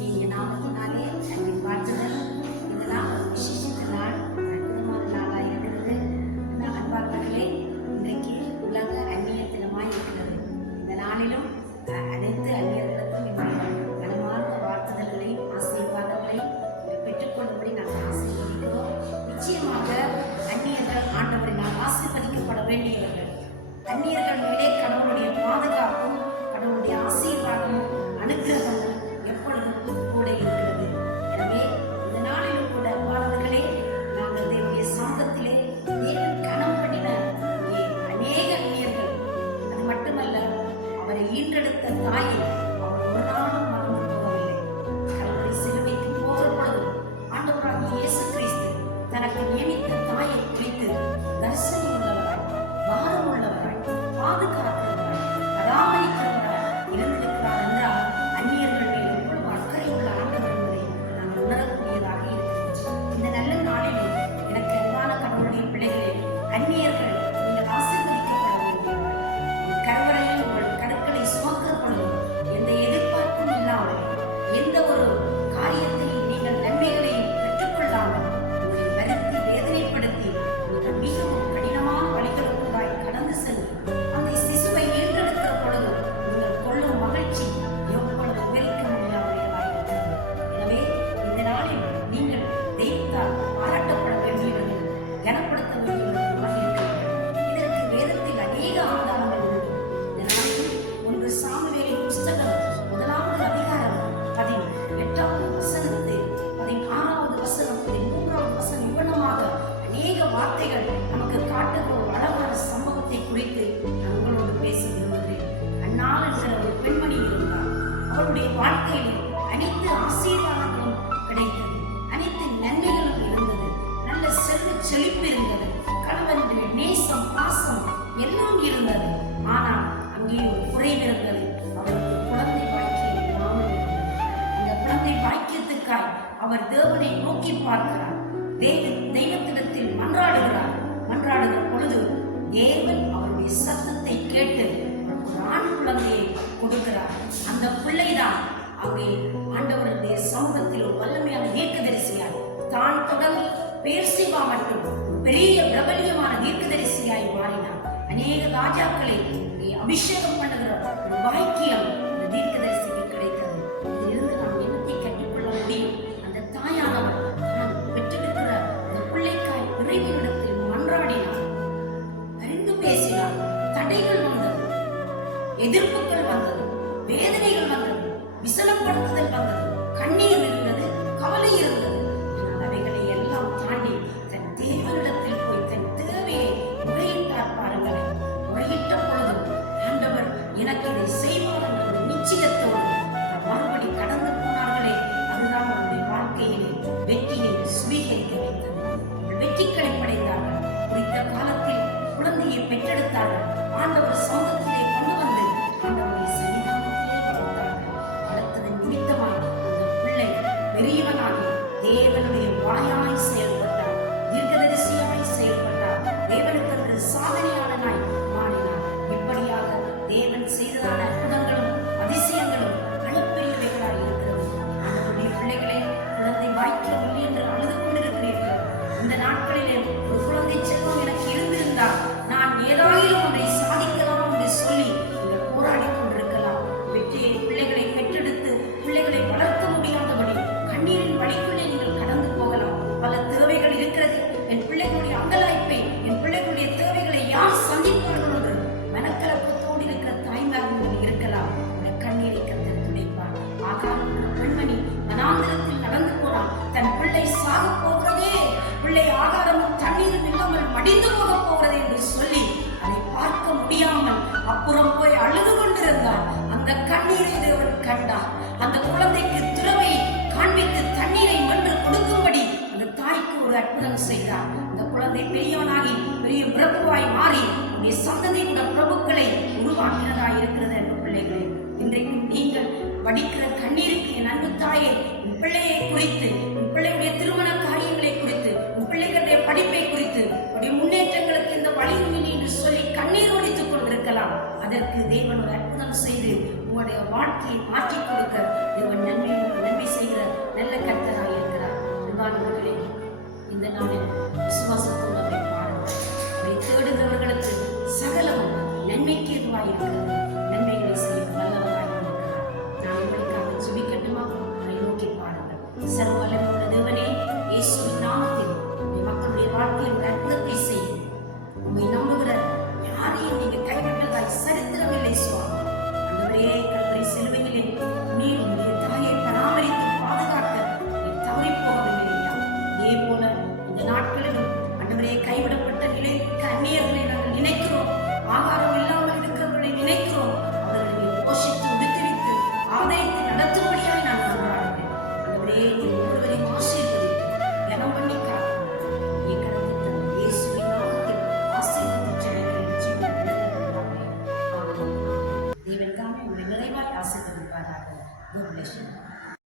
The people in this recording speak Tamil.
நீங்க நாமத்தினாலே அன்பின் வாழ்த்துதல். இந்த நாள் ஒரு விசேஷித்த நாள், அற்புதமான நாளாக இருக்கிறது. அன்பார்களே, இன்றைக்கு உலக அந்நிய தினமாய் இருக்கிறது. இந்த நாளிலும் அனைத்து அந்நியர்களுக்கும் என்னுடைய மனமார்ந்த வாழ்த்துதல்களையும் ஆசீர்வாதங்களையும் பெற்றுக்கொள்ளும்படி நாங்கள் ஆசீர்வதிக்கிறோம். நிச்சயமாக அந்நியர்கள் ஆண்டவரினால் ஆசீர்வதிக்கப்பட வேண்டியவர்கள். அந்நியர்கள் மேலே கடவுளுடைய பாதுகாப்பும் கடவுளுடைய ஆசீர்வாதமும் அனுகிரகமும் எப்பொழுதும் கூட இருக்கிறது. எனவே இந்த நாளிலும் கூட அன்பானவர்களே, நாங்கள் தேவனுடைய சமூகத்திலே தேவன் கனம் பண்ணின அநேக அந்நியர்கள், அது மட்டுமல்ல அவரை ஈன்றெடுத்த தாயை அவர் ஒரு நாளும் மறந்து போகவில்லை. கல்வரி சிலுவைக்கு போகிற பொழுதும் ஆண்டவராகிய இயேசு கிறிஸ்து தனக்கு நியமித்த தாயை குறித்து தரிசனி உள்ளவராய், பாரம் உள்ளவராய், பாதுகாக்கிறவராய், பராமரிக்கிறவராய் இருந்திருக்கிறார் என்றால் அந்நியர்கள் மேல் எவ்வளவு அக்கறை உள்ள ஆண்டவர் என்பதை நாங்கள் உணரக்கூடியதாக இருக்கிறது. இந்த நல்ல நாளிலும் எனக்கு அன்பான கடவுளுடைய பிள்ளைகளே, அந்நியர்கள் நீங்கள் ஆசீர்வதிக்கப்பட வேண்டியவர்கள். கருவறையில் உங்கள் கருக்களை சுமக்கிற பொழுது எந்த எதிர்பார்ப்பும் இல்லாமல், எந்த ஒரு காரியத்தையும் நீங்கள் நன்மைகளையும் பெற்றுக்கொள்ளாமல் உங்களை வருத்தி வேதனைப்படுத்தி நீங்கள் மிகவும் கடினமான வழிகளுக்குள்ளாய் கடந்து சென்று அந்த சிசுவை ஈன்றெடுக்கிற பொழுது நீங்கள் கொள்ளும் மகிழ்ச்சி எவ்வளவு விவரிக்க முடியாதவைகளாயிருக்கிறது. எனவே இந்த நாளில் நீங்கள் தெய்வத்தால் பாராட்டப்பட வேண்டியவர்கள், கனப்படுத்த வேண்டியவர்களாக இருக்கிறீர்கள். இதற்கு வேதத்தில் அநேக ஆதாரங்கள் உண்டு. இந்த நாளில் 1 சாமுவேலின் புஸ்தகம் 1ஆவது அதிகாரம் 18வது வசனத்தை 16வது வசனம் 13வது வசனம் இவ்வளமாக அநேக வார்த்தைகள் நமக்கு காட்டுகிற ஒரு அழகான சம்பவத்தை குறித்து நான் உங்களோடு பேச விரும்புகிறேன். அன்னாள் என்கிற ஒரு பெண்மணி இருந்தார். அவருடைய வாழ்க்கையில் அனைத்து ஆசீர்வாதங்களும் கிடைத்தது, அனைத்து நன்மைகளும் இருந்தது, நல்ல செல்வ செழிப்பு இருந்தது, கணவனுடைய நேசம் பாசம் எல்லாம் இருந்தது. ஆனால் அங்கே ஒரு குறைவு இருந்தது. அவருக்கு குழந்தை பாக்கியம் இல்லாமல் இருந்தது. அந்த குழந்தை பாக்கியத்துக்காய் அவர் தேவனை நோக்கி பார்க்கிறார். தெய்வத்திடத்தில் மன்றாடுகிற பொழுது தேவன் அவருடைய சத்தத்தை கேட்டு ஒரு ஆண் குழந்தையை கொடுக்கிறார். அந்த பிள்ளைதான் அங்கே ஆண்டவருடைய சமூகத்தில் ஒரு வல்லமையான தீர்க்கதரிசியாய், தான் தொடங்கி பேர்சிபா மட்டும் பெரிய பிரபல்யமான தீர்க்கதரிசியாய் மாறினார். அநேக ராஜாக்களை அபிஷேகம் பண்ணுகிற ஒரு பாக்கியம் அந்த தீர்க்கதரிசிக்கு கிடைத்தது. இதிலிருந்து நாம் என்னத்தை கற்றுக்கொள்ள முடியும்? அந்த தாயானவர் தான் பெற்றெடுக்கிற அந்த பிள்ளைக்காய் இறைவனிடத்தில் மன்றாடினார், அறிந்து பேசினார். தடைகள் வந்தது, எதிர்ப்புகள் வந்தது, வேதனைகள் வந்தது, விசனப்படுத்துதல் வந்தது, கண்ணீர் இருந்தது, கவலை இருந்தது. ஆனால் அவைகளை எல்லாம் தாண்டி தன் தேவனிடத்தில் போய் தன் தேவையை முறையிட்டார். பாருங்களேன், முறையிட்ட பொழுதும் ஆண்டவர் எனக்கு இதை செய்வார் என்ற ஒரு நிச்சயத்தோடு மறுபடி கடந்து போனார்களே, அதுதான் அவருடைய வாழ்க்கையிலே வெற்றியை சுவீகரிக்க வைத்தது. வெற்றிகளை படைத்தார்கள். குறித்த காலத்தில் குழந்தையை பெற்றெடுத்தார்கள். ஆண்டவர் சமூகத்திலே கொண்டு வந்து ஆண்டவரை சன்னிதானத்திலே வளர்த்தார்கள். வளர்த்ததன் நிமித்தமாய் அந்த பிள்ளை பெரியவனாகி தேவனுடைய வாயாய் செயல்பட்டார், தீர்க்கதரிசியாய் செயல்பட்டார், தேவனுக்கு ஒரு சாதனையாளனாய் மாறினார். இப்படியாக தேவன் செய்ததான அற்புதங்களும் அதிசயங்களும் அளப்பெரியவைகளாய் இருக்கிறது. ஆண்டவருடைய பிள்ளைகளே, குழந்தை பாக்கியம் இல்லை என்று அழுது கொண்டிருக்கிறீர்கள். இந்த நாட்களிலே ஒரு குழந்தை செல்வம் எனக்கு இருந்திருந்தால் நான் ஏதாயிரம் ஒன்றை சாதிக்கலாம் என்று சொல்லி நீங்கள் போராடி கொண்டிருக்கலாம். வெற்றியை பிள்ளைகளை பெற்றெடுத்து பிள்ளைகளை வளர்க்க முடியாதபடி கண்ணீரின் வழிக்குள்ளே நீங்கள் கடந்து போகலாம். பல தேவைகள் இருக்கிறது. என் பிள்ளைகளுடைய அங்கலாய்ப்பை, என் பிள்ளைகளுடைய தேவைகளை யார் சந்திப்பார்கள் என்று மனக்கலக்கத்தோடு இருக்கிற தாய்மார்கள் இருக்கலாம். இந்த கண்ணீரை கத்தர் துடைப்பார். ஆகாரம் பெண்மணி வனாந்திரத்தில் நடந்து போனான். தன் பிள்ளை சாக போகிறதே, பிள்ளை ஆகாரமும் தண்ணீரும் இல்லாமல் மடிந்து போக போகிறது என்று சொல்லி அதை பார்க்க முடியாமல் அப்புறம் போய் அழுது கொண்டிருந்தார். அந்த கண்ணீரை தேவன் கண்டார். அந்த குழந்தைக்கு துறவை காண்பித்து தண்ணீரை மன்று கொடுக்கும்படி அந்த தாய்க்கு ஒரு அற்புதம் செய்தார். அந்த குழந்தை பெரியவனாகி பெரிய பிரபுவாய் மாறி உடைய சந்ததியுடைய பிரபுக்களை உருவாக்கினதாய் இருக்கிறது. என்ற பிள்ளைகளே, இன்றைக்கு நீங்கள் வடிக்கிற கண்ணீருக்கு என் அன்பு தாயே, உன் பிள்ளையை குறித்து, உன் பிள்ளையுடைய திருமண காரியங்களை குறித்து, உன் பிள்ளைகளுடைய படிப்பை குறித்து, உடைய முன்னேற்றங்களுக்கு இந்த வழியில் என்று சொல்லி கண்ணீர் ஒழித்துக் கொண்டிருக்கலாம். அதற்கு தேவன் ஒரு அற்புதம் செய்து உங்களுடைய வாழ்க்கையை மாற்றிக் கொடுக்க தேவன் நன்மை God bless you.